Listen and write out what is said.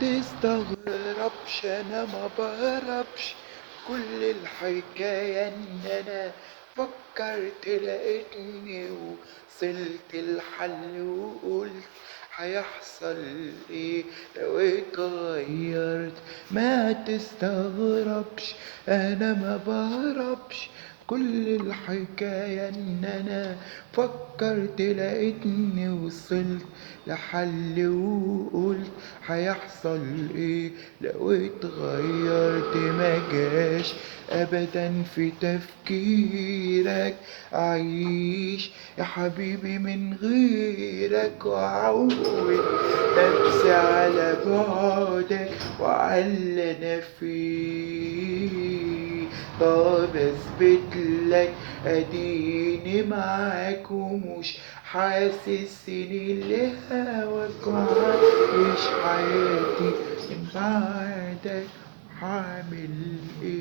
تستغربش انا ما بهربش، كل الحكاية ان انا فكرت لقيتني وصلت الحل وقلت هيحصل ايه لو اتغيرت. ما تستغربش انا ما بهربش، كل الحكاية ان انا فكرت لقيتني وصلت لحل وقلت هيحصل ايه لو اتغيرت. ما جاش ابدا في تفكيرك اعيش يا حبيبي من غيرك، واعود نفسي على بعدك وعلى اللي انا فيه. طب اثبت لك اديني معاك ومش حاسس اني لهواك، وعايش حياتي من بعدك، هعمل ايه؟